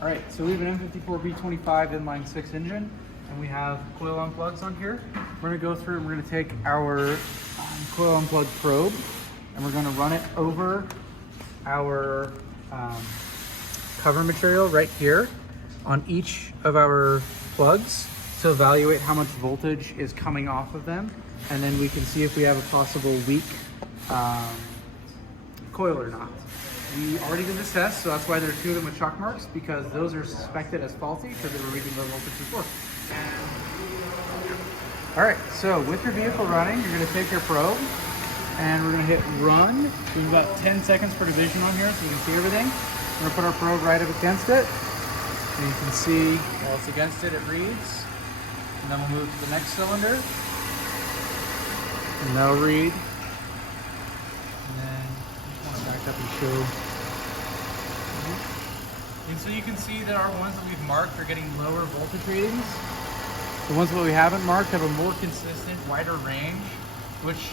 All right, so we have an M54B25 inline 6 engine, and we have coil unplugs on here. We're gonna go through and we're gonna take our coil unplug probe, and we're gonna run it over our cover material right here on each of our plugs to evaluate how much voltage is coming off of them, and then we can see if we have a possible weak coil or not. We already did this test, so that's why there are two of them with chalk marks, because those are suspected as faulty because they were reading low voltage before. All right, so with your vehicle running, you're gonna take your probe and we're gonna hit run. We have about 10 seconds per division on here so you can see everything. We're gonna put our probe right up against it. So you can see while it's against it, it reads. And then we'll move to the next cylinder. And that'll read. And then I want to back up and show. And so you can see that our ones that we've marked are getting lower voltage readings. The ones that we haven't marked have a more consistent, wider range, which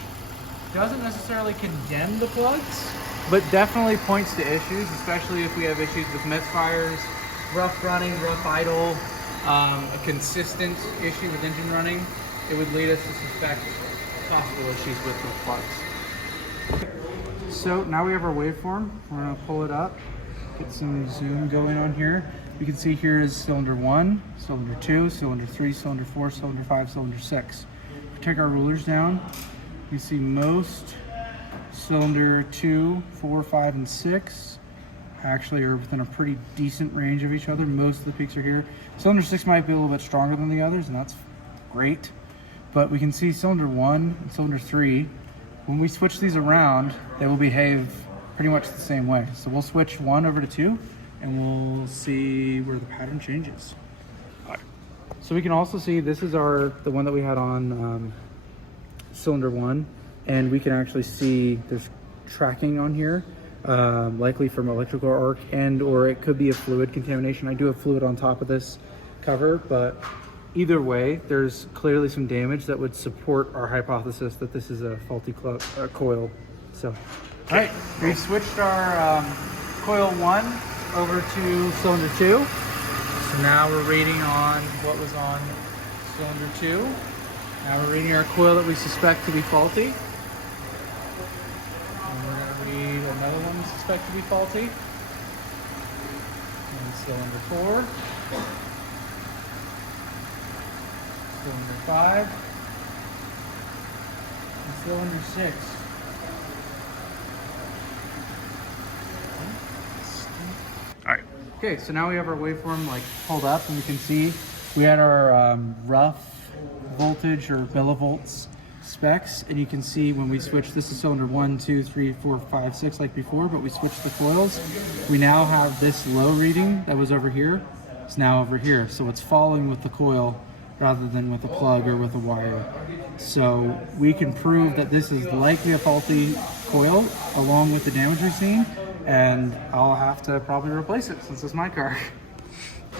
doesn't necessarily condemn the plugs, but definitely points to issues, especially if we have issues with misfires, rough running, rough idle, a consistent issue with engine running. It would lead us to suspect possible issues with the plugs. So now we have our waveform. We're gonna pull it up, get some zoom going on here. You can see here is cylinder 1, cylinder 2, cylinder 3, cylinder 4, cylinder 5, cylinder 6. If we take our rulers down, you see most cylinder 2, 4, 5, and 6 actually are within a pretty decent range of each other. Most of the peaks are here. Cylinder 6 might be a little bit stronger than the others, and that's great. But we can see cylinder 1 and cylinder 3, when we switch these around, they will behave pretty much the same way. So we'll switch 1 over to 2, and we'll see where the pattern changes. So we can also see this is the one that we had on cylinder 1, and we can actually see there's tracking on here, likely from electrical arc or it could be a fluid contamination. I do have fluid on top of this cover, but either way, there's clearly some damage that would support our hypothesis that this is a faulty coil. So, all right, we've switched our coil 1 over to cylinder 2. So now we're reading on what was on cylinder 2. Now we're reading our coil that we suspect to be faulty. And we're going to read another one we suspect to be faulty. And cylinder 4. Cylinder 5. And cylinder 6. Alright. Okay, so now we have our waveform pulled up, and we can see we had our rough voltage or millivolts specs, and you can see when we switch, this is cylinder 1, 2, 3, 4, 5, 6 like before, but we switched the coils. We now have this low reading that was over here. It's now over here, so it's following with the coil rather than with a plug or with a wire. So we can prove that this is likely a faulty coil along with the damage we've seen, and I'll have to probably replace it since it's my car.